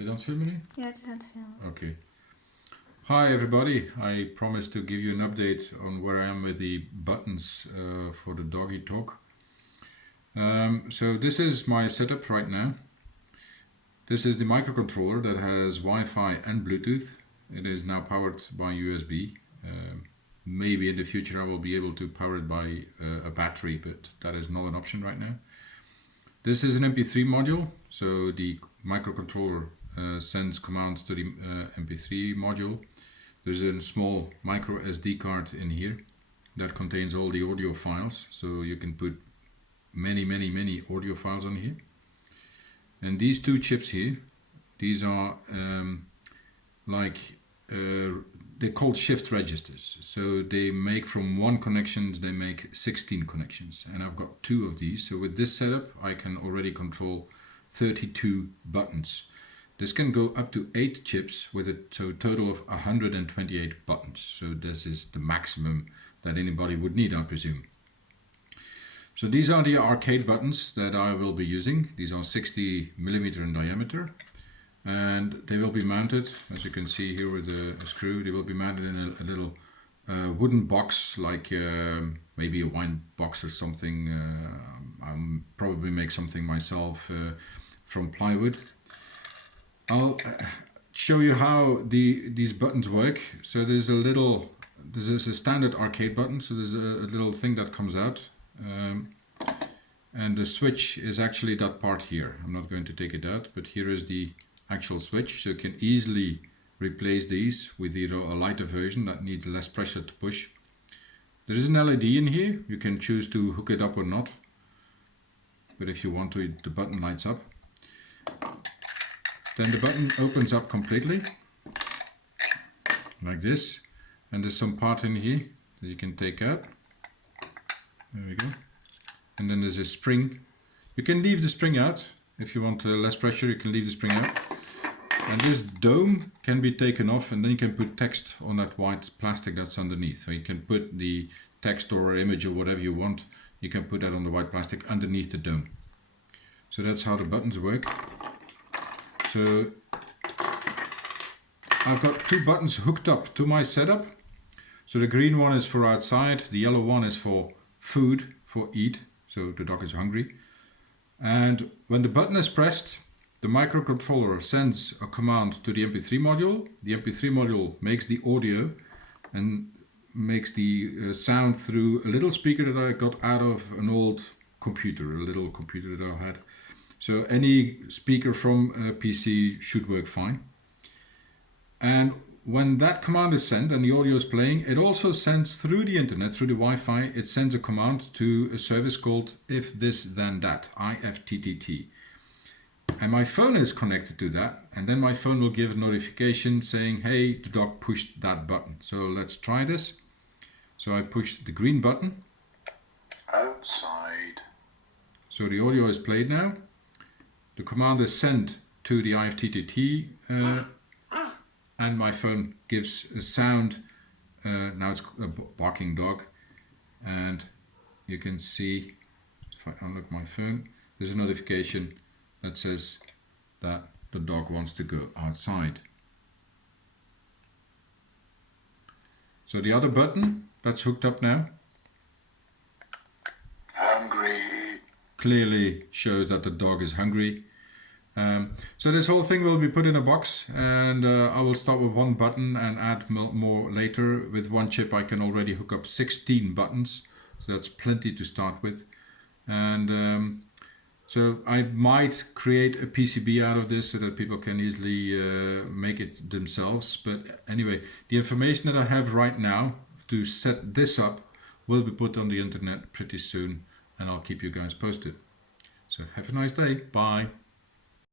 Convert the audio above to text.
Is het aan het filmen nu? Ja, het is aan het filmen. Okay. Hi everybody, I promised to give you an update on where I am with the buttons for the DoggyTalk. So this is my setup right now. This is the microcontroller that has Wi-Fi and Bluetooth. It is now powered by USB. Maybe in the future I will be able to power it by a battery, but that is not an option right now. This is an MP3 module, so the microcontroller sends commands to the MP3 module. There's a small micro SD card in here that contains all the audio files, so you can put many audio files on here. And these two chips here, these are they're called shift registers. So they make from one connections, they make 16 connections. And I've got two of these. So with this setup, I can already control 32 buttons. This can go up to 8 chips with a total of 128 buttons. So this is the maximum that anybody would need, I presume. So these are the arcade buttons that I will be using. These are 60mm in diameter. And they will be mounted, as you can see here with a screw, they will be mounted in a little wooden box, like maybe a wine box or something. I'll probably make something myself from plywood. I'll show you how these buttons work. So this is a standard arcade button, so there's a little thing that comes out. And the switch is actually that part here. I'm not going to take it out, but here is the actual switch, so you can easily replace these with either a lighter version that needs less pressure to push. There is an LED in here. You can choose to hook it up or not, but if you want to, the button lights up. Then the button opens up completely like this, and there's some part in here that you can take out. There we go. And then there's a spring. You can leave the spring out. If you want less pressure, you can leave the spring out. And this dome can be taken off, and then you can put text on that white plastic that's underneath. So you can put the text or image or whatever you want. You can put that on the white plastic underneath the dome. So that's how the buttons work. So I've got two buttons hooked up to my setup. So the green one is for outside, the yellow one is for food, for eat. So the dog is hungry. And when the button is pressed, the microcontroller sends a command to the MP3 module. The MP3 module makes the audio and makes the sound through a little speaker that I got out of an old computer, a little computer that I had. So any speaker from a PC should work fine. And when that command is sent and the audio is playing, it also sends through the internet, through the Wi-Fi, it sends a command to a service called if this then that, IFTTT. And my phone is connected to that, and then my phone will give a notification saying, hey, the dog pushed that button. So let's try this. So I push the green button. Outside. So the audio is played now. The command is sent to the IFTTT and my phone gives a sound. Now it's a barking dog, and you can see if I unlock my phone, there's a notification that says that the dog wants to go outside. So the other button that's hooked up now Hungry. clearly shows that the dog is hungry. So this whole thing will be put in a box, and I will start with one button and add more later. With one chip I can already hook up 16 buttons, so that's plenty to start with. And so I might create a PCB out of this so that people can easily make it themselves. But anyway, the information that I have right now to set this up will be put on the internet pretty soon, and I'll keep you guys posted. So have a nice day. Bye.